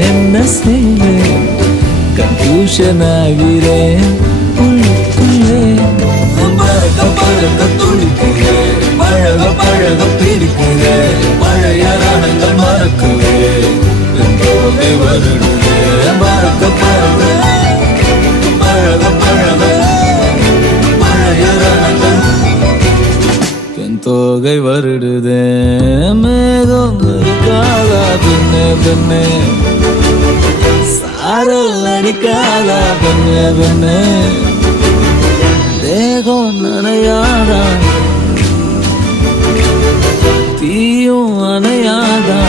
என்ன செய்வேன் கன்ஃபியூஷன் ஆகிறேன் உள்ளுக்குள்ளே பறக்க பறக்க துடிக்கிறேன் பழக பழக பிடிக்கிறேன் பழைய ரணங்கள் மறக்குவேன் போகை வருடுவேன் பறக்க பறக்க பழக பழக பழைய ரணங்கள் தோகை வருடுதே மேகம் இருக்காதா பின்னே பின்னே சாரல் அடிக்காதா பின்னே பின்னே தேகம் நனையாதா தீயும் அணையாதா